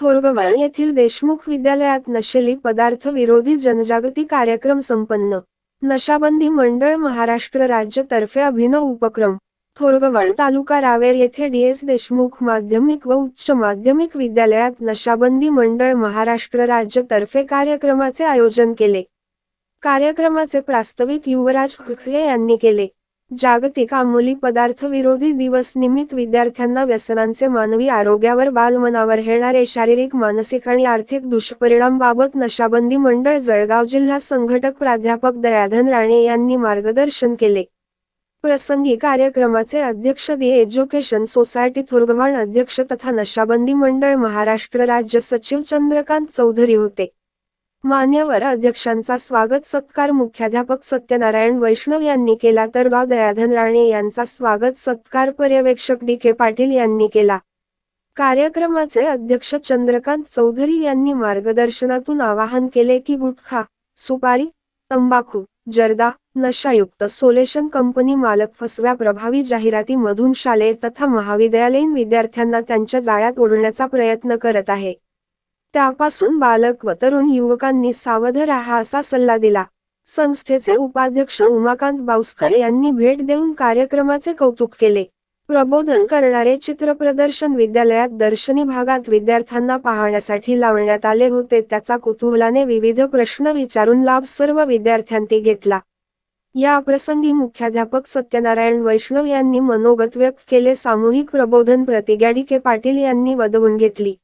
थोरगवाळ येथील देशमुख विद्यालयात नशेली पदार्थ विरोधी जनजागृती कार्यक्रम संपन्न. नशाबंदी मंडळ महाराष्ट्र राज्य तर्फे अभिनव उपक्रम. थोरगवाळ तालुका रावेर येथे डीएस देशमुख माध्यमिक व उच्च माध्यमिक विद्यालयात नशाबंदी मंडळ महाराष्ट्र राज्य तर्फे कार्यक्रमाचे आयोजन केले. कार्यक्रमाचे प्रास्ताविक युवराज खुखले यांनी केले. जागतिक अंमली पदार्थ विरोधी दिवस निमित्त विद्यार्थ्यांना व्यसनांचे मानवी आरोग्यावर बालमनावर येणारे शारीरिक मानसिक आणि आर्थिक दुष्परिणाम बाबत नशाबंदी मंडळ जळगाव जिल्हा संघटक प्राध्यापक दयाधन राणे यांनी मार्गदर्शन केले. प्रसंगी कार्यक्रमाचे अध्यक्ष दि एज्युकेशन सोसायटी थुर्गवाण अध्यक्ष तथा नशाबंदी मंडळ महाराष्ट्र राज्य सचिव चंद्रकांत चौधरी होते. मान्यवर अध्यक्षांचा स्वागत सत्कार मुख्याध्यापक सत्यनारायण वैष्णव यांनी केला तर डॉ दयाधन राणे यांचा स्वागत सत्कार पर्यवेक्षक डी. के. पाटील यांनी केला. कार्यक्रमाचे अध्यक्ष चंद्रकांत चौधरी यांनी मार्गदर्शनातून आवाहन केले की गुटखा सुपारी तंबाखू जर्दा नशायुक्त सोलेशन कंपनी मालक फसव्या प्रभावी जाहिरातीमधून शालेय तथा महाविद्यालयीन विद्यार्थ्यांना त्यांच्या जाळ्यात ओढण्याचा प्रयत्न करत आहे. त्यापासून बालक व तरुण युवकांनी सावध राहा असा सल्ला दिला. संस्थेचे उपाध्यक्ष उमाकांत बाउस्कर यांनी भेट देऊन कार्यक्रमाचे कौतुक केले. प्रबोधन करणारे चित्रप्रदर्शन विद्यालयात दर्शनी भागात विद्यार्थ्यांना पाहण्यासाठी लावण्यात आले होते. त्याचा कुतूहलाने विविध प्रश्न विचारून लाभ सर्व विद्यार्थ्यांनी घेतला. या प्रसंगी मुख्याध्यापक सत्यनारायण वैष्णव यांनी मनोगत व्यक्त केले. सामूहिक प्रबोधन प्रतिज्ञा डी के पाटील यांनी वदवून घेतली.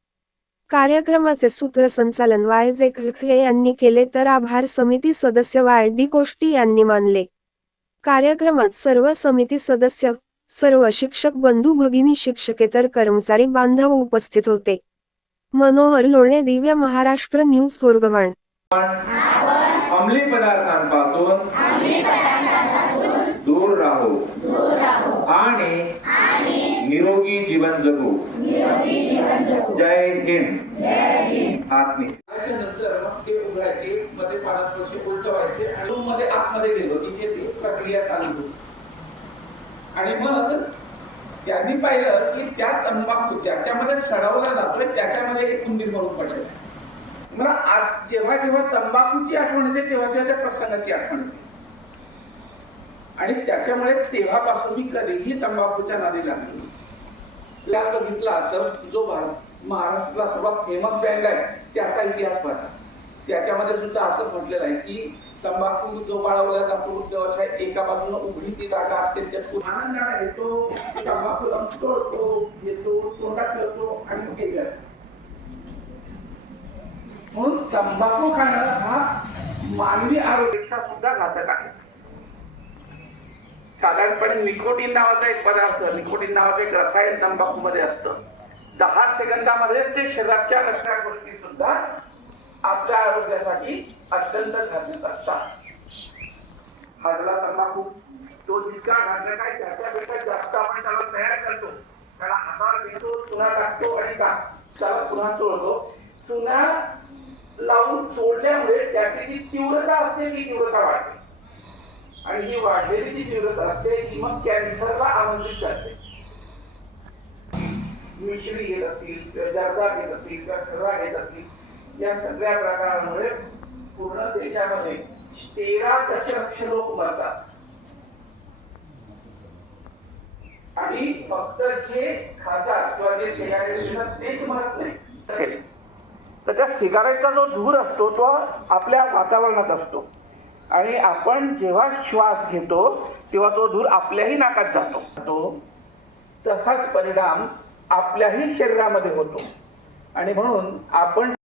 कार्यक्रमाचे सूत्रसंचालन वाय जे खळखळे यांनी केले तर आभार समिती सदस्य वाय डी कोष्टी यांनी मानले. कार्यक्रमात सर्व समिती सदस्य सर्व शिक्षक बंधू भगिनी शिक्षकेतर कर्मचारी बांधव उपस्थित होते. मनोहर लोणे दिव्य महाराष्ट्र न्यूज थोरगवाण अंमली पदार्थांपासून दूर राहू. आणि निरोगी जीवन जगू। जय हिंद. नंतर मग ते उघडायचे मध्ये पाच वर्ष उलट व्हायचे आणि रूममध्ये आतमध्ये गेलो तिथे ती प्रक्रिया चालू होती. आणि मग त्यांनी पाहिलं की त्या तंबाखू ज्याच्यामध्ये सडवला जातोय त्याच्यामध्ये एक उंदीर मरून पडले मला आज जेव्हा जेव्हा तंबाखूची आठवण येते तेव्हा तेव्हा त्या प्रसंगाची आठवण येते. आणि त्याच्यामुळे तेव्हापासून मी कधीही तंबाखूच्या नादी लागली या बघितला तर जो भारत महाराष्ट्रातला सर्वात फेमस बँड आहे त्याचा इतिहास पाहता. त्याच्यामध्ये सुद्धा असंच म्हटलेलं आहे की तंबाखू जो बाळवला जातो वृद्धवशा एका बाजूने उघडी ती जागा असते त्यात आनंदाने येतो तंबाखू तोडतो घेतो तोंडात ठेवतो आणि मग हे म्हणून तंबाखू खाणं हा मानवी आरोग्याचा सुद्धा घातक आहे. साधारणपणे निकोटीन नावाचा एक पदार्थ निकोटीन नावाचं एक रसायन तंबाखू मध्ये असतं. दहा सेकंदामध्ये ते शरीराच्या नसणाऱ्या गोष्टी सुद्धा आपल्या आरोग्यासाठी अत्यंत घातक असतात. हजला तंबाखू तो जितका घातक आहे त्याच्यापेक्षा जास्त आपण त्याला तयार करतो. त्याला आधार घेतो चुना टाकतो आणि त्याला पुन्हा चोळतो. चुना लावून चोळल्यामुळे त्याची जी तीव्रता असते ती तीव्रता वाढते. आणि ही वाढलेली जी तीव्रता असते ती मग कॅन्सरला आमंत्रित करते. मिश्री घेत असतील जर्दा घेत असतील किंवा घेत असतील या सगळ्या प्रकारामुळे पूर्ण देशामध्ये तेरा दशलक्ष लोक मरतात. आणि फक्त जे खातात किंवा जे शेजारी तेच मरत नाही. तर त्या सिगारेटचा जो धूर असतो तो आपल्या वातावरणात असतो. आणि आपण जेव्हा श्वास घेतो तेव्हा तो धूर आपल्याही नाकात जातो. तो तसाच परिणाम आपल्याही शरीरामध्ये होतो. आणि म्हणून आपण